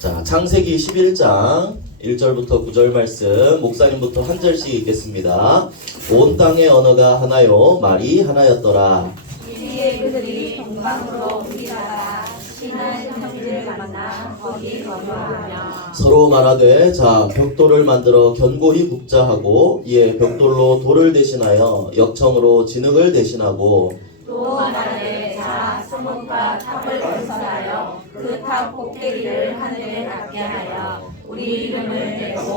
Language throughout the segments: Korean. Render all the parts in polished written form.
자, 창세기 11장 1절부터 9절 말씀 목사님부터 한 절씩 읽겠습니다. 온 땅의 언어가 하나요 말이 하나였더라. 이에 그들이 동방으로 우리나라 신한 형제를 만나 거기 거주하며 서로 말하되 자 벽돌을 만들어 견고히 굽자 하고 이에 벽돌로 돌을 대신하여 역청으로 진흙을 대신하고 또 말하되 자 성문과 탑을 건설하여 그 탑 꼭대기를 하늘에 닿게 하여 우리 이름을 대고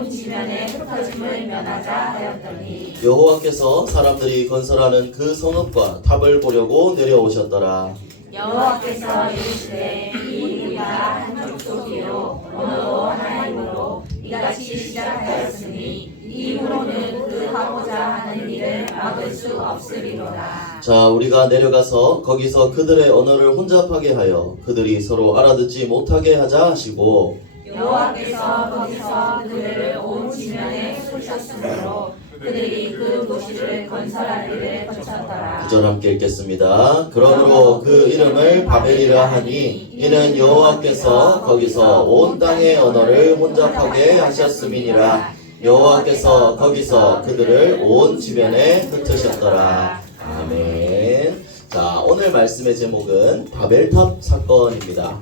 온 지면에 흩어짐을 면하자 하였더니 여호와께서 사람들이 건설하는 그 성읍과 탑을 보려고 내려오셨더라. 여호와께서 이르시되 이 우리가 한 족속이요 언어도 하나이므로 이같이 시작하였으니 이 힘으로는 그 하고자 하는 일을 막을 수 없으리로다. 자, 우리가 내려가서 거기서 그들의 언어를 혼잡하게 하여 그들이 서로 알아듣지 못하게 하자 하시고 여호와께서 거기서 그들을 온 지면에 쏟으셨으므로 그들이 그 도시를 건설하기를 거쳤더라. 9절 함께 읽겠습니다. 그러므로 그 이름을 바벨이라 하니 이는 여호와께서 거기서 온 땅의 언어를 혼잡하게 하셨음이니라. 여호와께서 거기서 그들을 온 지면에 흩으셨더라. 아멘. 자, 오늘 말씀의 제목은 바벨탑 사건입니다.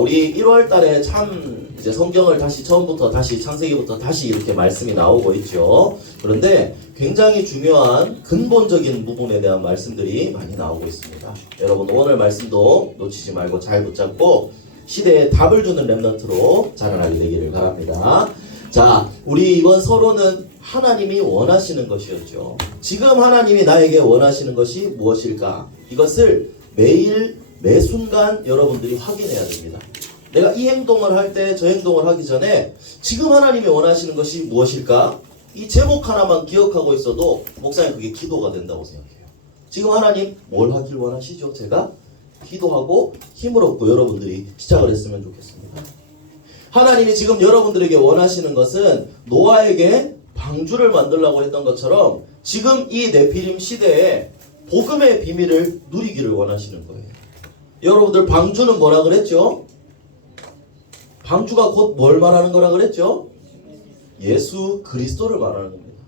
우리 1월 달에 참 이제 성경을 다시 처음부터 다시 창세기부터 다시 이렇게 말씀이 나오고 있죠. 그런데 굉장히 중요한 근본적인 부분에 대한 말씀들이 많이 나오고 있습니다. 여러분 오늘 말씀도 놓치지 말고 잘 붙잡고 시대에 답을 주는 렘넌트로 자라나게 되기를 바랍니다. 자, 우리 이번 서론은 하나님이 원하시는 것이었죠. 지금 하나님이 나에게 원하시는 것이 무엇일까? 이것을 매일 매 순간 여러분들이 확인해야 됩니다. 내가 이 행동을 할 때 저 행동을 하기 전에 지금 하나님이 원하시는 것이 무엇일까? 이 제목 하나만 기억하고 있어도 목사님 그게 기도가 된다고 생각해요. 지금 하나님 뭘 하길 원하시죠? 제가 기도하고 힘을 얻고 여러분들이 시작을 했으면 좋겠습니다. 하나님이 지금 여러분들에게 원하시는 것은 노아에게 방주를 만들라고 했던 것처럼 지금 이 네피림 시대에 복음의 비밀을 누리기를 원하시는 거예요. 여러분들 방주는 뭐라 그랬죠? 방주가 곧 뭘 말하는 거라 그랬죠? 예수 그리스도를 말하는 겁니다.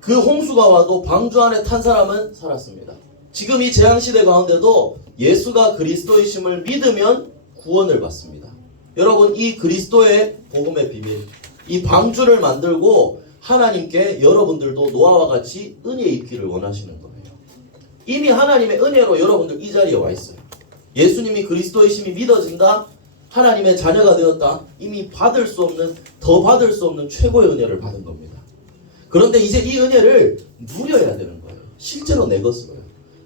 그 홍수가 와도 방주 안에 탄 사람은 살았습니다. 지금 이 재앙시대 가운데도 예수가 그리스도이심을 믿으면 구원을 받습니다. 여러분 이 그리스도의 복음의 비밀, 이 방주를 만들고 하나님께 여러분들도 노아와 같이 은혜 입기를 원하시는 거예요. 이미 하나님의 은혜로 여러분들 이 자리에 와 있어요. 예수님이 그리스도이심이 믿어진다, 하나님의 자녀가 되었다, 이미 받을 수 없는, 더 받을 수 없는 최고의 은혜를 받은 겁니다. 그런데 이제 이 은혜를 누려야 되는 거예요. 실제로 내 것으로요.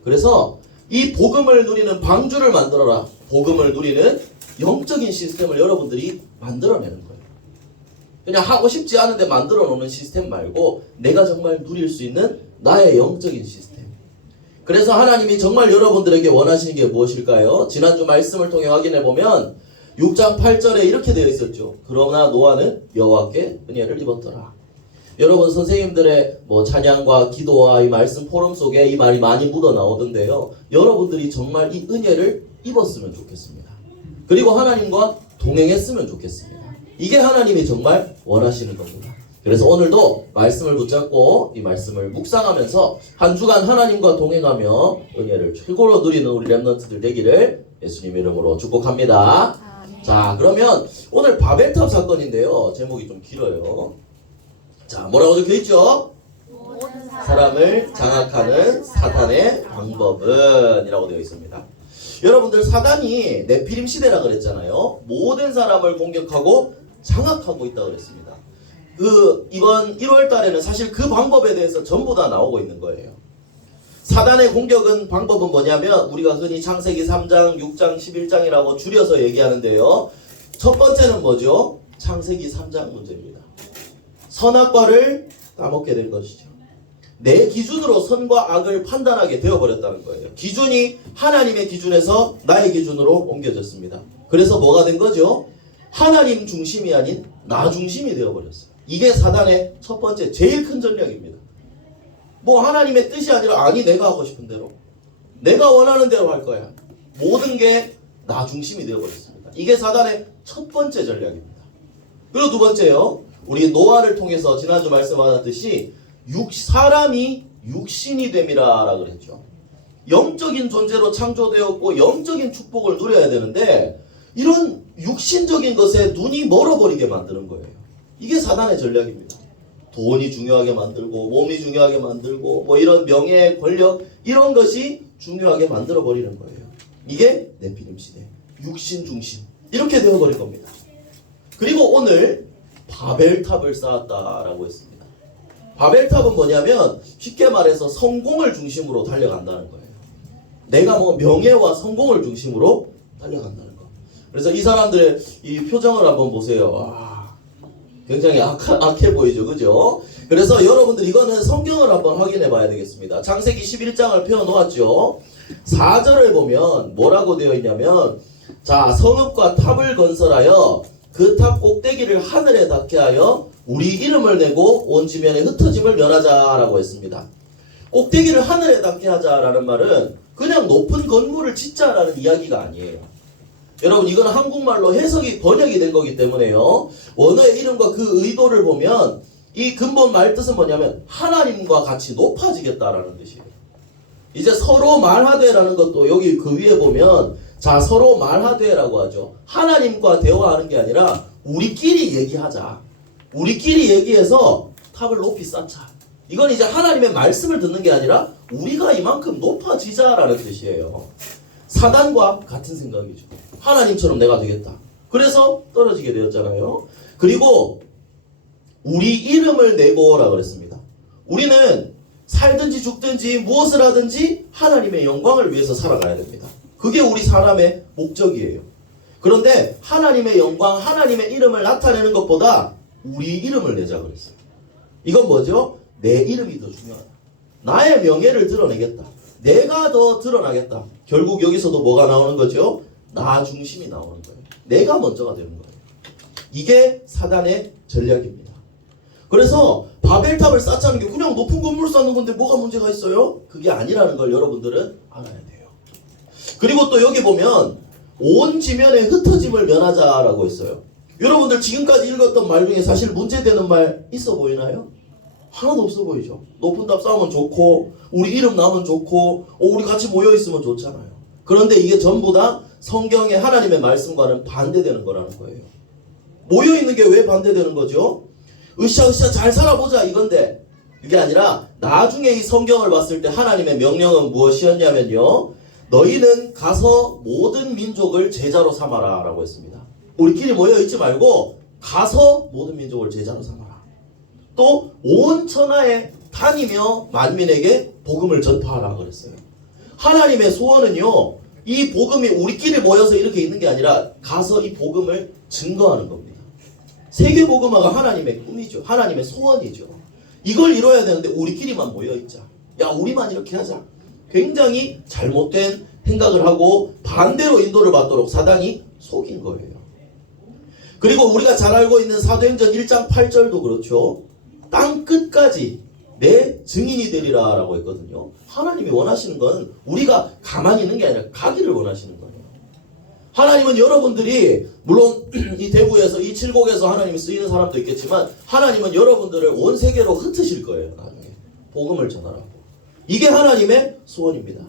그래서 이 복음을 누리는 방주를 만들어라. 복음을 누리는 영적인 시스템을 여러분들이 만들어내는 거예요. 그냥 하고 싶지 않은데 만들어 놓는 시스템 말고 내가 정말 누릴 수 있는 나의 영적인 시스템. 그래서 하나님이 정말 여러분들에게 원하시는 게 무엇일까요? 지난주 말씀을 통해 확인해 보면 6장 8절에 이렇게 되어 있었죠. 그러나 노아는 여호와께 은혜를 입었더라. 여러분 선생님들의 찬양과 기도와 이 말씀 포럼 속에 이 말이 많이 묻어 나오던데요. 여러분들이 정말 이 은혜를 입었으면 좋겠습니다. 그리고 하나님과 동행했으면 좋겠습니다. 이게 하나님이 정말 원하시는 겁니다. 그래서 오늘도 말씀을 붙잡고 이 말씀을 묵상하면서 한 주간 하나님과 동행하며 은혜를 최고로 누리는 우리 렘넌트들 되기를 예수님 이름으로 축복합니다. 자, 그러면 오늘 바벨탑 사건인데요. 제목이 좀 길어요. 자, 뭐라고 적혀있죠? 사람을 장악하는 사탄의 방법은 이라고 되어 있습니다. 여러분들 사단이 네피림 시대라 그랬잖아요. 모든 사람을 공격하고 장악하고 있다고 그랬습니다. 이번 1월 달에는 사실 그 방법에 대해서 전부 다 나오고 있는 거예요. 사단의 공격은 방법은 뭐냐면 우리가 흔히 창세기 3장, 6장, 11장이라고 줄여서 얘기하는데요. 첫 번째는 뭐죠? 창세기 3장 문제입니다. 선악과를 따먹게 된 것이죠. 내 기준으로 선과 악을 판단하게 되어버렸다는 거예요. 기준이 하나님의 기준에서 나의 기준으로 옮겨졌습니다. 그래서 뭐가 된 거죠? 하나님 중심이 아닌 나 중심이 되어버렸어요. 이게 사단의 첫 번째 제일 큰 전략입니다. 하나님의 뜻이 아니라 아니 내가 하고 싶은 대로 내가 원하는 대로 할 거야. 모든 게 나 중심이 되어버렸습니다. 이게 사단의 첫 번째 전략입니다. 그리고 두 번째요. 우리 노아를 통해서 지난주 말씀하셨듯이 사람이 육신이 됨이라 그랬죠. 영적인 존재로 창조되었고 영적인 축복을 누려야 되는데 이런 육신적인 것에 눈이 멀어버리게 만드는 거예요. 이게 사단의 전략입니다. 돈이 중요하게 만들고 몸이 중요하게 만들고 뭐 이런 명예, 권력 이런 것이 중요하게 만들어버리는 거예요. 이게 네피림 시대, 육신 중심 이렇게 되어버린 겁니다. 그리고 오늘 바벨탑을 쌓았다라고 했습니다. 바벨탑은 뭐냐면 쉽게 말해서 성공을 중심으로 달려간다는 거예요. 내가 뭐 명예와 성공을 중심으로 달려간다는 거. 그래서 이 사람들의 이 표정을 한번 보세요. 와, 굉장히 악해 보이죠, 그죠? 그래서 여러분들 이거는 성경을 한번 확인해 봐야 되겠습니다. 창세기 11장을 펴 놓았죠. 4절을 보면 뭐라고 되어 있냐면, 자, 성읍과 탑을 건설하여 그 탑 꼭대기를 하늘에 닿게 하여 우리 이름을 내고 온 지면에 흩어짐을 면하자라고 했습니다. 꼭대기를 하늘에 닿게 하자라는 말은 그냥 높은 건물을 짓자라는 이야기가 아니에요. 여러분 이건 한국말로 해석이 번역이 된 거기 때문에요. 원어의 이름과 그 의도를 보면 이 근본 말뜻은 뭐냐면 하나님과 같이 높아지겠다라는 뜻이에요. 이제 서로 말하되라는 것도 여기 그 위에 보면 자 서로 말하되라고 하죠. 하나님과 대화하는 게 아니라 우리끼리 얘기하자. 우리끼리 얘기해서 탑을 높이 쌓자. 이건 이제 하나님의 말씀을 듣는 게 아니라 우리가 이만큼 높아지자라는 뜻이에요. 사단과 같은 생각이죠. 하나님처럼 내가 되겠다. 그래서 떨어지게 되었잖아요. 그리고 우리 이름을 내고라 그랬습니다. 우리는 살든지 죽든지 무엇을 하든지 하나님의 영광을 위해서 살아가야 됩니다. 그게 우리 사람의 목적이에요. 그런데 하나님의 영광, 하나님의 이름을 나타내는 것보다 우리 이름을 내자 그랬어요. 이건 뭐죠? 내 이름이 더 중요하다. 나의 명예를 드러내겠다. 내가 더 드러나겠다. 결국 여기서도 뭐가 나오는 거죠? 나 중심이 나오는 거예요. 내가 먼저가 되는 거예요. 이게 사단의 전략입니다. 그래서 바벨탑을 쌓자는 게 그냥 높은 건물 쌓는 건데 뭐가 문제가 있어요? 그게 아니라는 걸 여러분들은 알아야 돼요. 그리고 또 여기 보면 온 지면에 흩어짐을 면하자라고 했어요. 여러분들 지금까지 읽었던 말 중에 사실 문제되는 말 있어 보이나요? 하나도 없어 보이죠. 높은 탑 쌓으면 좋고 우리 이름 나면 좋고 우리 같이 모여있으면 좋잖아요. 그런데 이게 전부 다 성경의 하나님의 말씀과는 반대되는 거라는 거예요. 모여있는 게 왜 반대되는 거죠? 으쌰으쌰 잘 살아보자 이건데 이게 아니라 나중에 이 성경을 봤을 때 하나님의 명령은 무엇이었냐면요. 너희는 가서 모든 민족을 제자로 삼아라 라고 했습니다. 우리끼리 모여있지 말고 가서 모든 민족을 제자로 삼아라. 또 온 천하에 다니며 만민에게 복음을 전파하라 그랬어요. 하나님의 소원은요. 이 복음이 우리끼리 모여서 이렇게 있는 게 아니라 가서 이 복음을 증거하는 겁니다. 세계복음화가 하나님의 꿈이죠. 하나님의 소원이죠. 이걸 이뤄야 되는데 우리끼리만 모여있자. 야 우리만 이렇게 하자. 굉장히 잘못된 생각을 하고 반대로 인도를 받도록 사단이 속인 거예요. 그리고 우리가 잘 알고 있는 사도행전 1장 8절도 그렇죠. 땅 끝까지 내 증인이 되리라 라고 했거든요. 하나님이 원하시는 건 우리가 가만히 있는 게 아니라 가기를 원하시는 거예요. 하나님은 여러분들이 물론 이 대구에서 이 칠곡에서 하나님이 쓰이는 사람도 있겠지만 하나님은 여러분들을 온 세계로 흩으실 거예요. 나중에 복음을 전하라고. 이게 하나님의 소원입니다.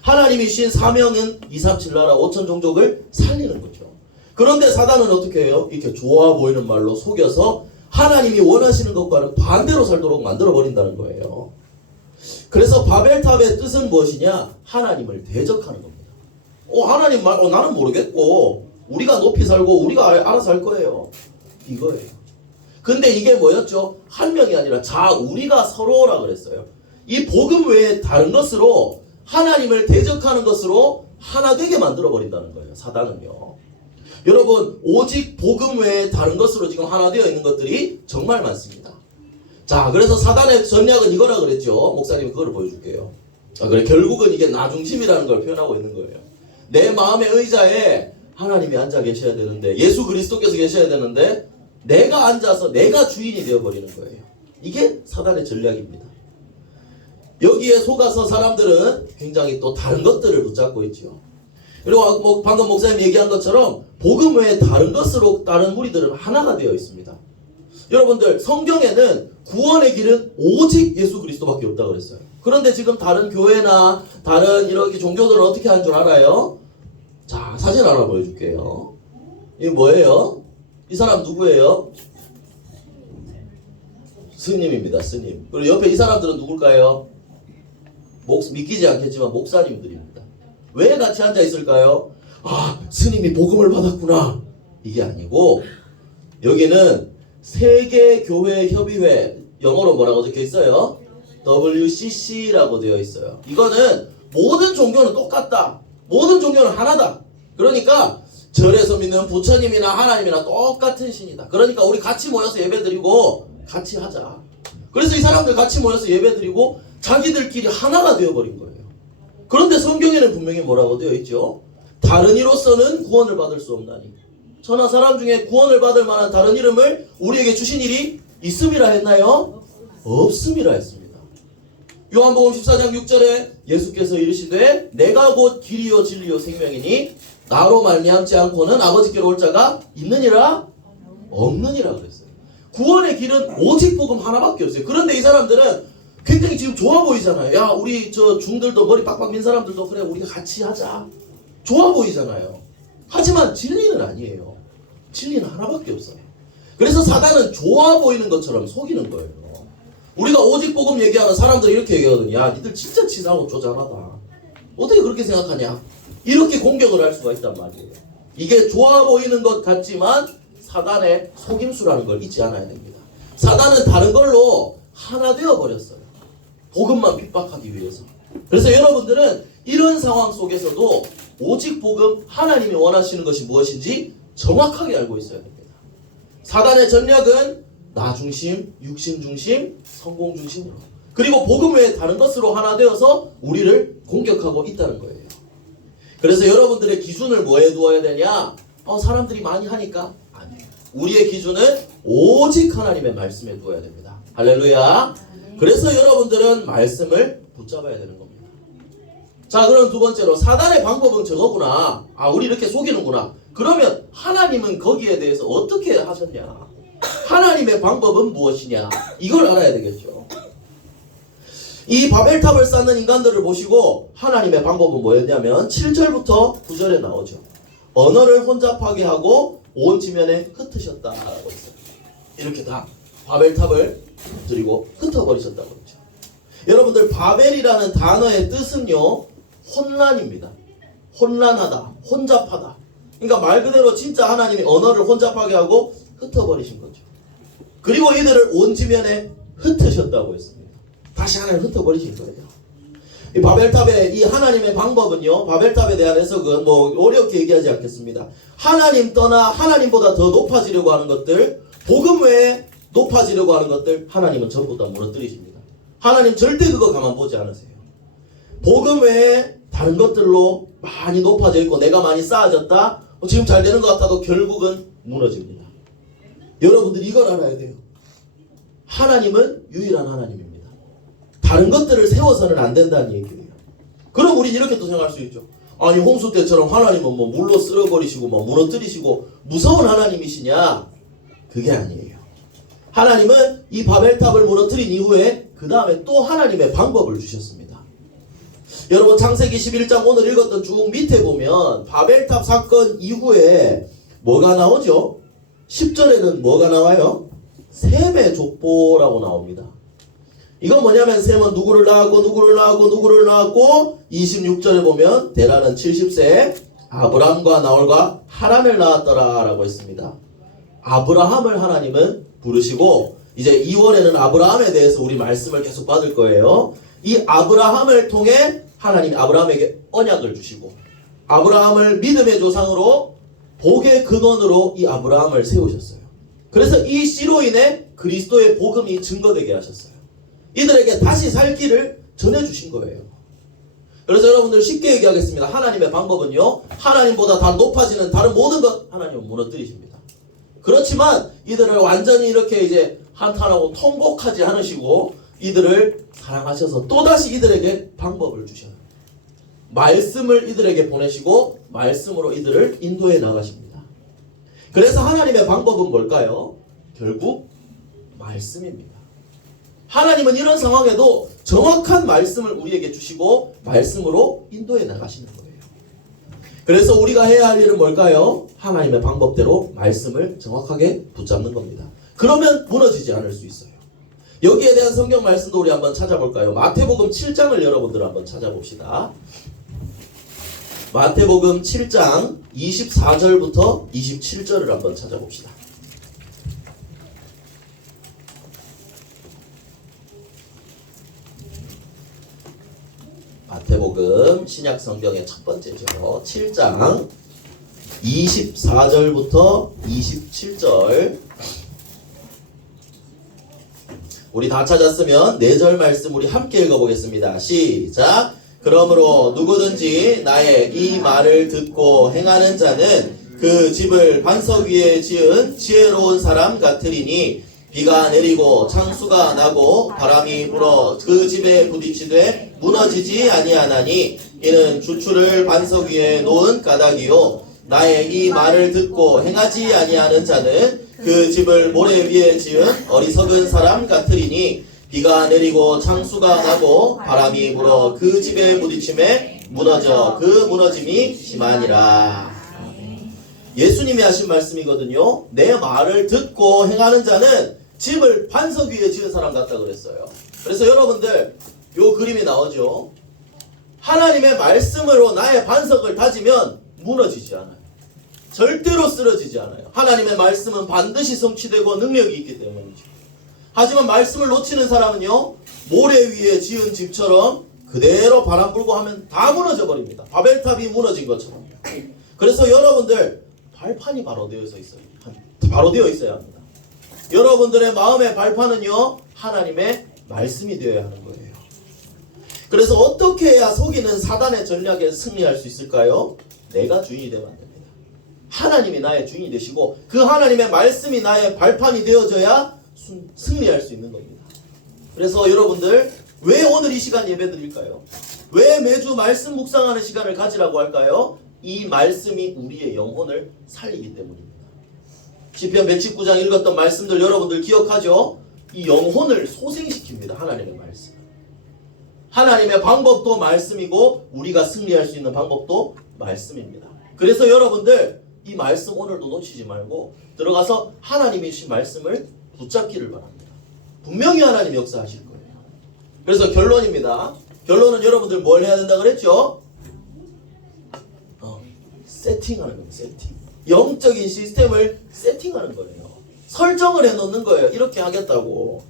하나님이 주신 사명은 237 나라 5천 종족을 살리는 거죠. 그런데 사단은 어떻게 해요? 이렇게 좋아 보이는 말로 속여서 하나님이 원하시는 것과는 반대로 살도록 만들어버린다는 거예요. 그래서 바벨탑의 뜻은 무엇이냐? 하나님을 대적하는 겁니다. 하나님 말, 나는 모르겠고 우리가 높이 살고 우리가 알아서 할 거예요. 이거예요. 근데 이게 뭐였죠? 한 명이 아니라 우리가 서로라 그랬어요. 이 복음 외에 다른 것으로 하나님을 대적하는 것으로 하나 되게 만들어버린다는 거예요. 사단은요. 여러분 오직 복음 외에 다른 것으로 지금 하나 되어 있는 것들이 정말 많습니다. 자 그래서 사단의 전략은 이거라 그랬죠. 목사님이 그걸 보여줄게요. 그래 결국은 이게 나 중심이라는 걸 표현하고 있는 거예요. 내 마음의 의자에 하나님이 앉아 계셔야 되는데 예수 그리스도께서 계셔야 되는데 내가 앉아서 내가 주인이 되어버리는 거예요. 이게 사단의 전략입니다. 여기에 속아서 사람들은 굉장히 또 다른 것들을 붙잡고 있죠. 그리고 뭐 방금 목사님 얘기한 것처럼 복음 외에 다른 것으로 다른 무리들은 하나가 되어 있습니다. 여러분들 성경에는 구원의 길은 오직 예수 그리스도밖에 없다고 그랬어요. 그런데 지금 다른 교회나 다른 이렇게 종교들은 어떻게 하는 줄 알아요? 자, 사진 하나 보여줄게요. 이게 뭐예요? 이 사람 누구예요? 스님입니다. 스님. 그리고 옆에 이 사람들은 누굴까요? 믿기지 않겠지만 목사님들입니다. 왜 같이 앉아 있을까요? 아, 스님이 복음을 받았구나. 이게 아니고 여기는 세계교회협의회, 영어로 뭐라고 적혀 있어요? WCC라고 되어 있어요. 이거는 모든 종교는 똑같다. 모든 종교는 하나다. 그러니까 절에서 믿는 부처님이나 하나님이나 똑같은 신이다. 그러니까 우리 같이 모여서 예배드리고 같이 하자. 그래서 이 사람들 같이 모여서 예배드리고 자기들끼리 하나가 되어버린 거예요. 그런데 성경에는 분명히 뭐라고 되어 있죠? 다른 이로서는 구원을 받을 수 없나니. 천하 사람 중에 구원을 받을 만한 다른 이름을 우리에게 주신 일이 있음이라 했나요? 없음이라 했습니다. 요한복음 14장 6절에 예수께서 이르시되 내가 곧 길이요 진리요 생명이니 나로 말미암지 않고는 아버지께로 올 자가 있느니라 없느니라 그랬어요. 구원의 길은 오직 복음 하나밖에 없어요. 그런데 이 사람들은 굉장히 지금 좋아 보이잖아요. 야, 우리 저 중들도 머리 빡빡 민 사람들도 그래 우리가 같이 하자. 좋아 보이잖아요. 하지만 진리는 아니에요. 진리는 하나밖에 없어요. 그래서 사단은 좋아 보이는 것처럼 속이는 거예요. 우리가 오직 복음 얘기하면 사람들이 이렇게 얘기하거든요. 야, 니들 진짜 치사하고 조잡하다. 어떻게 그렇게 생각하냐? 이렇게 공격을 할 수가 있단 말이에요. 이게 좋아 보이는 것 같지만 사단의 속임수라는 걸 잊지 않아야 됩니다. 사단은 다른 걸로 하나 되어버렸어요. 복음만 핍박하기 위해서. 그래서 여러분들은 이런 상황 속에서도 오직 복음, 하나님이 원하시는 것이 무엇인지 정확하게 알고 있어야 됩니다. 사단의 전략은 나 중심, 육신 중심, 성공 중심으로, 그리고 복음 외에 다른 것으로 하나 되어서 우리를 공격하고 있다는 거예요. 그래서 여러분들의 기준을 뭐에 두어야 되냐? 사람들이 많이 하니까? 아니에요. 우리의 기준은 오직 하나님의 말씀에 두어야 됩니다. 할렐루야. 그래서 여러분들은 말씀을 붙잡아야 되는 겁니다. 자, 그럼 두 번째로 사단의 방법은 저거구나. 아, 우리 이렇게 속이는구나. 그러면 하나님은 거기에 대해서 어떻게 하셨냐? 하나님의 방법은 무엇이냐? 이걸 알아야 되겠죠. 이 바벨탑을 쌓는 인간들을 보시고 하나님의 방법은 뭐였냐면 7절부터 9절에 나오죠. 언어를 혼잡하게 하고 온 지면에 흩으셨다라고 했어요. 이렇게 다 바벨탑을 드리고 흩어버리셨다고 했죠. 여러분들, 바벨이라는 단어의 뜻은요, 혼란입니다. 혼란하다, 혼잡하다. 그러니까 말 그대로 진짜 하나님이 언어를 혼잡하게 하고 흩어버리신 거죠. 그리고 이들을 온 지면에 흩으셨다고 했습니다. 다시 하나님 흩어버리신 거예요. 이 바벨탑의 이 하나님의 방법은요, 바벨탑에 대한 해석은 뭐 어렵게 얘기하지 않겠습니다. 하나님 떠나 하나님보다 더 높아지려고 하는 것들, 복음 외에 높아지려고 하는 것들, 하나님은 전부 다 무너뜨리십니다. 하나님 절대 그거 가만 보지 않으세요. 복음 외에 다른 것들로 많이 높아져 있고 내가 많이 쌓아졌다, 지금 잘 되는 것 같아도 결국은 무너집니다. 여러분들이 이걸 알아야 돼요. 하나님은 유일한 하나님입니다. 다른 것들을 세워서는 안 된다는 얘기예요. 그럼 우리 이렇게 또 생각할 수 있죠. 아니, 홍수 때처럼 하나님은 뭐 물로 쓸어버리시고 뭐 무너뜨리시고 무서운 하나님이시냐? 그게 아니에요. 하나님은 이 바벨탑을 무너뜨린 이후에 그 다음에 또 하나님의 방법을 주셨습니다. 여러분, 창세기 11장 오늘 읽었던 쭉 밑에 보면 바벨탑 사건 이후에 뭐가 나오죠? 10절에는 뭐가 나와요? 셈의 족보라고 나옵니다. 이건 뭐냐면 셈은 누구를 낳았고 누구를 낳았고 누구를 낳았고 26절에 보면 데라는 70세 아브람과 나홀과 하란을 낳았더라 라고 했습니다. 아브라함을 하나님은 부르시고 이제 2월에는 아브라함에 대해서 우리 말씀을 계속 받을 거예요. 이 아브라함을 통해 하나님이 아브라함에게 언약을 주시고 아브라함을 믿음의 조상으로 복의 근원으로 이 아브라함을 세우셨어요. 그래서 이 씨로 인해 그리스도의 복음이 증거되게 하셨어요. 이들에게 다시 살 길을 전해주신 거예요. 그래서 여러분들 쉽게 얘기하겠습니다. 하나님의 방법은요, 하나님보다 다 높아지는 다른 모든 것 하나님은 무너뜨리십니다. 그렇지만 이들을 완전히 이렇게 이제 한탄하고 통곡하지 않으시고 이들을 사랑하셔서 또다시 이들에게 방법을 주셔요. 말씀을 이들에게 보내시고 말씀으로 이들을 인도해 나가십니다. 그래서 하나님의 방법은 뭘까요? 결국 말씀입니다. 하나님은 이런 상황에도 정확한 말씀을 우리에게 주시고 말씀으로 인도해 나가시는 거예요. 그래서 우리가 해야 할 일은 뭘까요? 하나님의 방법대로 말씀을 정확하게 붙잡는 겁니다. 그러면 무너지지 않을 수 있어요. 여기에 대한 성경 말씀도 우리 한번 찾아볼까요? 마태복음 7장을 여러분들 한번 찾아봅시다. 마태복음 7장 24절부터 27절을 한번 찾아봅시다. 마태복음 신약 성경의 첫 번째죠. 7장 24절부터 27절. 우리 다 찾았으면 4절 말씀 우리 함께 읽어보겠습니다. 시작. 그러므로 누구든지 나의 이 말을 듣고 행하는 자는 그 집을 반석 위에 지은 지혜로운 사람 같으리니 비가 내리고 창수가 나고 바람이 불어 그 집에 부딪히되 무너지지 아니하나니 이는 주추를 반석 위에 놓은 까닭이요 나의 이 말을 듣고 행하지 아니하는 자는 그 집을 모래 위에 지은 어리석은 사람 같으리니 비가 내리고 창수가 나고 바람이 불어 그 집에 부딪힘에 무너져 그 무너짐이 심하니라. 예수님이 하신 말씀이거든요. 내 말을 듣고 행하는 자는 집을 반석 위에 지은 사람 같다 그랬어요. 그래서 여러분들 요 그림이 나오죠. 하나님의 말씀으로 나의 반석을 다지면 무너지지 않아요. 절대로 쓰러지지 않아요. 하나님의 말씀은 반드시 성취되고 능력이 있기 때문이죠. 하지만 말씀을 놓치는 사람은요, 모래 위에 지은 집처럼 그대로 바람 불고 하면 다 무너져 버립니다. 바벨탑이 무너진 것처럼. 그래서 여러분들 발판이 바로 되어 있어야 합니다. 여러분들의 마음의 발판은요, 하나님의 말씀이 되어야 하는 거예요. 그래서 어떻게 해야 속이는 사단의 전략에 승리할 수 있을까요? 내가 주인이 되면 안 됩니다. 하나님이 나의 주인이 되시고 그 하나님의 말씀이 나의 발판이 되어져야 승리할 수 있는 겁니다. 그래서 여러분들 왜 오늘 이 시간 예배 드릴까요? 왜 매주 말씀 묵상하는 시간을 가지라고 할까요? 이 말씀이 우리의 영혼을 살리기 때문입니다. 시편 119장 읽었던 말씀들 여러분들 기억하죠? 이 영혼을 소생시킵니다. 하나님의 말씀. 하나님의 방법도 말씀이고 우리가 승리할 수 있는 방법도 말씀입니다. 그래서 여러분들 이 말씀 오늘도 놓치지 말고 들어가서 하나님이 주신 말씀을 붙잡기를 바랍니다. 분명히 하나님 역사하실 거예요. 그래서 결론입니다. 결론은 여러분들 뭘 해야 된다 그랬죠? 세팅하는 겁니다. 세팅. 영적인 시스템을 세팅하는 거예요. 설정을 해놓는 거예요. 이렇게 하겠다고.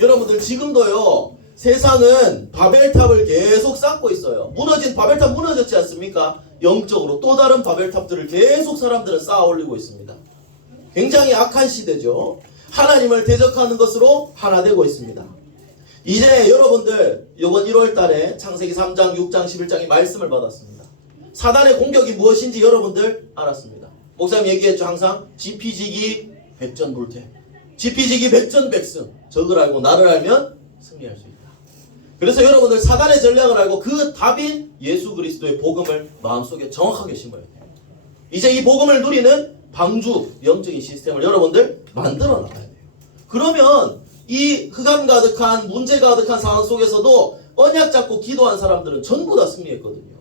여러분들 지금도요. 세상은 바벨탑을 계속 쌓고 있어요. 무너진 바벨탑 무너졌지 않습니까? 영적으로 또 다른 바벨탑들을 계속 사람들은 쌓아 올리고 있습니다. 굉장히 악한 시대죠. 하나님을 대적하는 것으로 하나 되고 있습니다. 이제 여러분들 이번 1월 달에 창세기 3장, 6장, 11장의 말씀을 받았습니다. 사단의 공격이 무엇인지 여러분들 알았습니다. 목사님 얘기했죠. 항상 지피지기 백전불태. 지피지기 백전백승. 적을 알고 나를 알면 승리할 수 있다. 그래서 여러분들 사단의 전략을 알고 그 답인 예수 그리스도의 복음을 마음속에 정확하게 심어야 돼요. 이제 이 복음을 누리는 방주 영적인 시스템을 여러분들 만들어 나가야 돼요. 그러면 이 흑암 가득한 문제 가득한 상황 속에서도 언약 잡고 기도한 사람들은 전부 다 승리했거든요.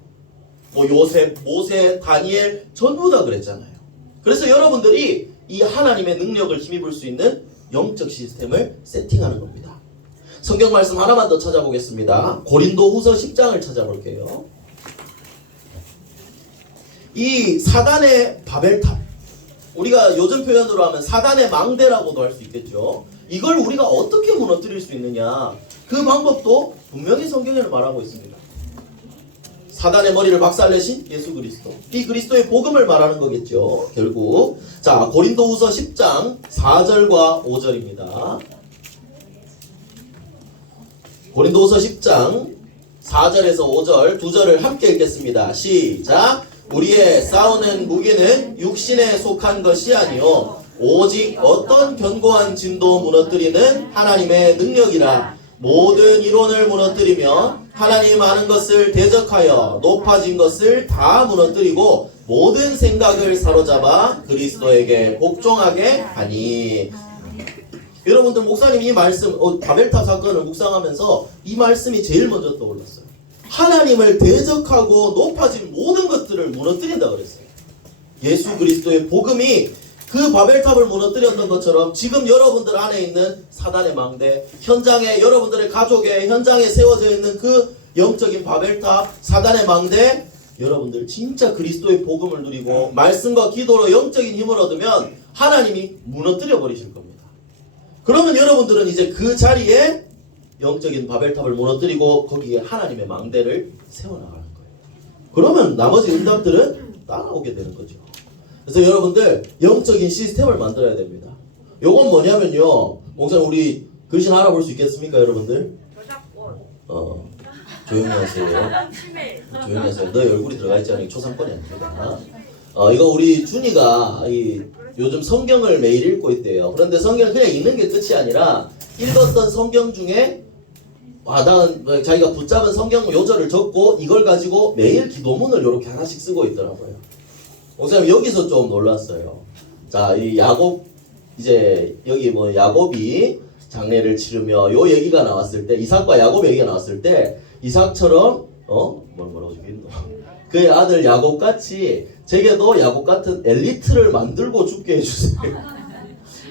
뭐 요셉, 모세, 다니엘 전부 다 그랬잖아요. 그래서 여러분들이 이 하나님의 능력을 힘입을 수 있는 영적 시스템을 세팅하는 겁니다. 성경 말씀 하나만 더 찾아보겠습니다. 고린도후서 10장을 찾아볼게요. 이 사단의 바벨탑, 우리가 요즘 표현으로 하면 사단의 망대라고도 할 수 있겠죠. 이걸 우리가 어떻게 무너뜨릴 수 있느냐, 그 방법도 분명히 성경에는 말하고 있습니다. 사단의 머리를 박살내신 예수 그리스도, 이 그리스도의 복음을 말하는 거겠죠. 결국 자, 고린도후서 10장 4절과 5절입니다. 고린도후서 10장 4절에서 5절 두 절을 함께 읽겠습니다. 시작. 우리의 싸우는 무기는 육신에 속한 것이 아니요 오직 어떤 견고한 진도 무너뜨리는 하나님의 능력이라. 모든 이론을 무너뜨리며 하나님 아는 것을 대적하여 높아진 것을 다 무너뜨리고 모든 생각을 사로잡아 그리스도에게 복종하게 하니. 여러분들, 목사님 이 말씀, 바벨탑 사건을 묵상하면서 이 말씀이 제일 먼저 떠올랐어요. 하나님을 대적하고 높아진 모든 것들을 무너뜨린다 그랬어요. 예수 그리스도의 복음이 그 바벨탑을 무너뜨렸던 것처럼 지금 여러분들 안에 있는 사단의 망대, 현장에, 여러분들의 가족의 현장에 세워져 있는 그 영적인 바벨탑, 사단의 망대, 여러분들 진짜 그리스도의 복음을 누리고 말씀과 기도로 영적인 힘을 얻으면 하나님이 무너뜨려 버리실 겁니다. 그러면 여러분들은 이제 그 자리에 영적인 바벨탑을 무너뜨리고 거기에 하나님의 망대를 세워나가는 거예요. 그러면 나머지 응답들은 따라오게 되는 거죠. 그래서 여러분들 영적인 시스템을 만들어야 됩니다. 요건 뭐냐면요, 목사님 우리 글씨 알아볼 수 있겠습니까, 여러분들? 조용히 하세요. 조용히 하세요. 너의 얼굴이 들어가 있지 않으니 초상권이 아닙니다. 이거 우리 준이가 요즘 성경을 매일 읽고 있대요. 그런데 성경을 그냥 읽는 게 끝이 아니라 읽었던 성경 중에 와닿은 자기가 붙잡은 성경 요절을 적고 이걸 가지고 매일 기도문을 이렇게 하나씩 쓰고 있더라고요. 목사님 여기서 좀 놀랐어요. 자, 이 야곱, 이제 여기 뭐 야곱이 장례를 치르며 요 얘기가 나왔을 때, 이삭과 야곱 얘기가 나왔을 때 이삭처럼 뭐라고 적혀있노? 그의 아들 야곱 같이 제게도 야곱 같은 엘리트를 만들고 죽게 해주세요.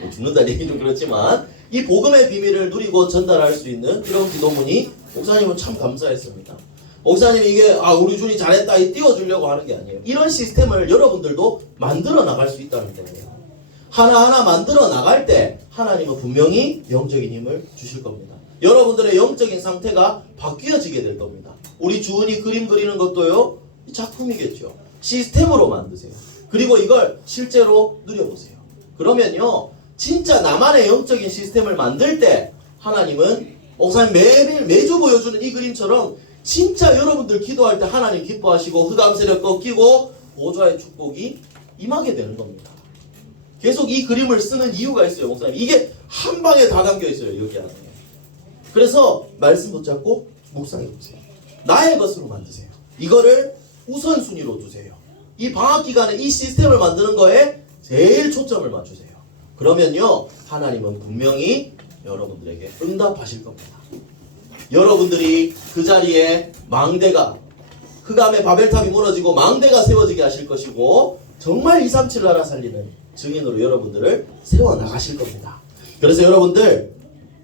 뭐 죽는다는 얘기 좀 그렇지만 이 복음의 비밀을 누리고 전달할 수 있는 이런 기도문이 목사님은 참 감사했습니다. 목사님이 이게 우리 준이 잘했다 띄워주려고 하는 게 아니에요. 이런 시스템을 여러분들도 만들어 나갈 수 있다는 거예요. 하나하나 만들어 나갈 때 하나님은 분명히 영적인 힘을 주실 겁니다. 여러분들의 영적인 상태가 바뀌어지게 될 겁니다. 우리 주은이 그림 그리는 것도요, 작품이겠죠. 시스템으로 만드세요. 그리고 이걸 실제로 누려보세요. 그러면요, 진짜 나만의 영적인 시스템을 만들 때 하나님은 목사님 매주 보여주는 이 그림처럼 진짜 여러분들 기도할 때 하나님 기뻐하시고 흑암세력 꺾이고 보좌의 축복이 임하게 되는 겁니다. 계속 이 그림을 쓰는 이유가 있어요, 목사님. 이게 한 방에 다 담겨 있어요, 여기 안에. 그래서 말씀 붙잡고 묵상해 보세요. 나의 것으로 만드세요. 이거를 우선순위로 두세요. 이 방학 기간에 이 시스템을 만드는 거에 제일 초점을 맞추세요. 그러면요, 하나님은 분명히 여러분들에게 응답하실 겁니다. 여러분들이 그 자리에 망대가, 흑암의 바벨탑이 무너지고 망대가 세워지게 하실 것이고 정말 237 나라 살리는 증인으로 여러분들을 세워나가실 겁니다. 그래서 여러분들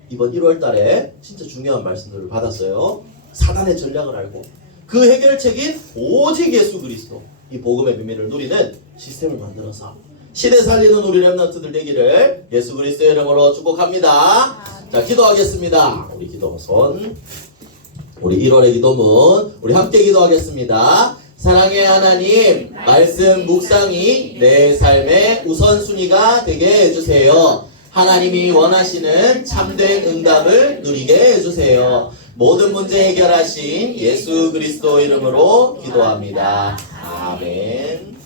이번 1월 달에 진짜 중요한 말씀들을 받았어요. 사단의 전략을 알고 그 해결책인 오직 예수 그리스도, 이 복음의 비밀을 누리는 시스템을 만들어서 시대 살리는 우리 렘넌트들 되기를 예수 그리스도의 이름으로 축복합니다. 자, 기도하겠습니다. 우리 기도선, 우리 1월의 기도문 우리 함께 기도하겠습니다. 사랑의 하나님, 말씀 묵상이 내 삶의 우선순위가 되게 해주세요. 하나님이 원하시는 참된 응답을 누리게 해주세요. 모든 문제 해결하신 예수 그리스도 이름으로 기도합니다. 아멘.